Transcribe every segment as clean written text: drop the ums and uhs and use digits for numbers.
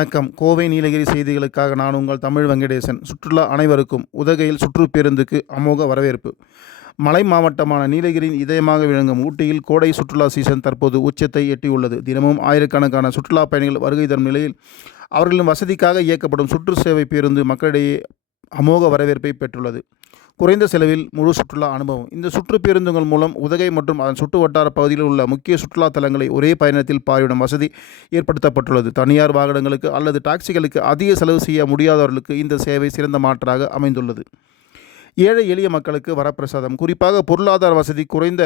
வணக்கம். கோவை நீலகிரி செய்திகளுக்காக நான் உங்கள் தமிழ் வெங்கடேசன். சுற்றுலா அனைவருக்கும் உதகையில் சுற்றுப்பேருந்துக்கு அமோக வரவேற்பு. மலை மாவட்டமான நீலகிரியின் இதயமாக விளங்கும் ஊட்டியில் கோடை சுற்றுலா சீசன் தற்போது உச்சத்தை எட்டியுள்ளது. தினமும் ஆயிரக்கணக்கான சுற்றுலா பயணிகள் வருகை தரும் நிலையில் அவர்களின் வசதிக்காக இயக்கப்படும் சுற்று சேவை பேருந்து மக்களிடையே அமோக வரவேற்பை பெற்றுள்ளது. குறைந்த செலவில் முழு சுற்றுலா அனுபவம். இந்த சுற்று பேருந்துகள் மூலம் உதகை மற்றும் அதன் சுற்று வட்டார பகுதியில் உள்ள முக்கிய சுற்றுலா தலங்களை ஒரே பயணத்தில் பார்வையிடும் வசதி ஏற்படுத்தப்பட்டுள்ளது. தனியார் வாகனங்களுக்கு அல்லது டாக்ஸிகளுக்கு அதிக செலவு செய்ய முடியாதவர்களுக்கு இந்த சேவை சிறந்த மாற்றாக அமைந்துள்ளது. ஏழை எளிய மக்களுக்கு வரப்பிரசாதம். குறிப்பாக பொருளாதார வசதி குறைந்த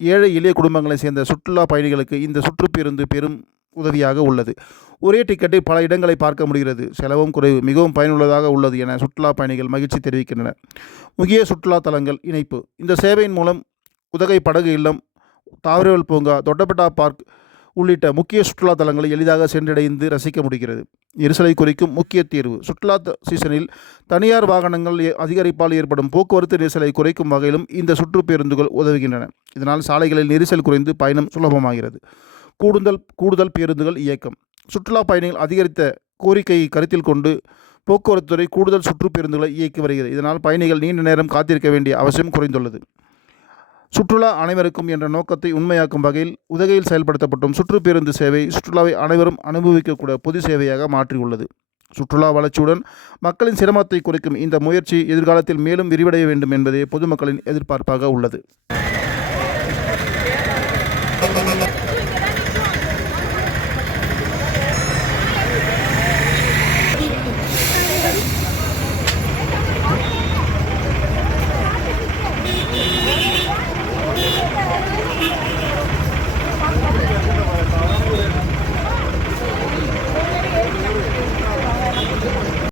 ஏழை எளிய குடும்பங்களைச் சேர்ந்த சுற்றுலா பயணிகளுக்கு இந்த சுற்றுப்பேருந்து பெரும் உதவியாக உள்ளது. ஒரே டிக்கெட்டில் பல இடங்களை பார்க்க முடிகிறது. செலவும் குறைவு, மிகவும் பயனுள்ளதாக உள்ளது என சுற்றுலா பயணிகள் மகிழ்ச்சி தெரிவிக்கின்றனர். முக்கிய சுற்றுலா தலங்கள் இணைப்பு. இந்த சேவையின் மூலம் உதகை படகு இல்லம், தாவரவியல் பூங்கா, தொட்டபெட்டா பார்க் உள்ளிட்ட முக்கிய சுற்றுலா தலங்களை எளிதாக சென்றடைந்து ரசிக்க முடிகிறது. நெரிசலை குறைக்கும் முக்கிய தீர்வு. சுற்றுலா சீசனில் தனியார் வாகனங்கள் அதிகரிப்பால் ஏற்படும் போக்குவரத்து நெரிசலை குறைக்கும் வகையிலும் இந்த சுற்றுப்பேருந்துகள் உதவுகின்றன. இதனால் சாலைகளில் நெரிசல் குறைந்து பயணம் சுலபமாகிறது. கூடுதல் பேருந்துகள் இயக்கம். சுற்றுலா பயணிகள் அதிகரித்த கோரிக்கையை கருத்தில் கொண்டு போக்குவரத்துறை கூடுதல் சுற்றுப்பேருந்துகளை இயக்கி வருகிறது. இதனால் பயணிகள் நீண்ட நேரம் காத்திருக்க வேண்டிய அவசியம் குறைந்துள்ளது. சுற்றுலா அனைவருக்கும் என்ற நோக்கத்தை உண்மையாக்கும் வகையில் உதகையில் செயல்படுத்தப்படும் சுற்றுப்பேருந்து சேவை சுற்றுலாவை அனைவரும் அனுபவிக்கக்கூடிய பொது சேவையாக மாற்றியுள்ளது. சுற்றுலா வளர்ச்சியுடன் மக்களின் சிரமத்தை குறைக்கும் இந்த முயற்சி எதிர்காலத்தில் மேலும் விரிவடைய வேண்டும் என்பதே பொதுமக்களின் எதிர்பார்ப்பாக உள்ளது.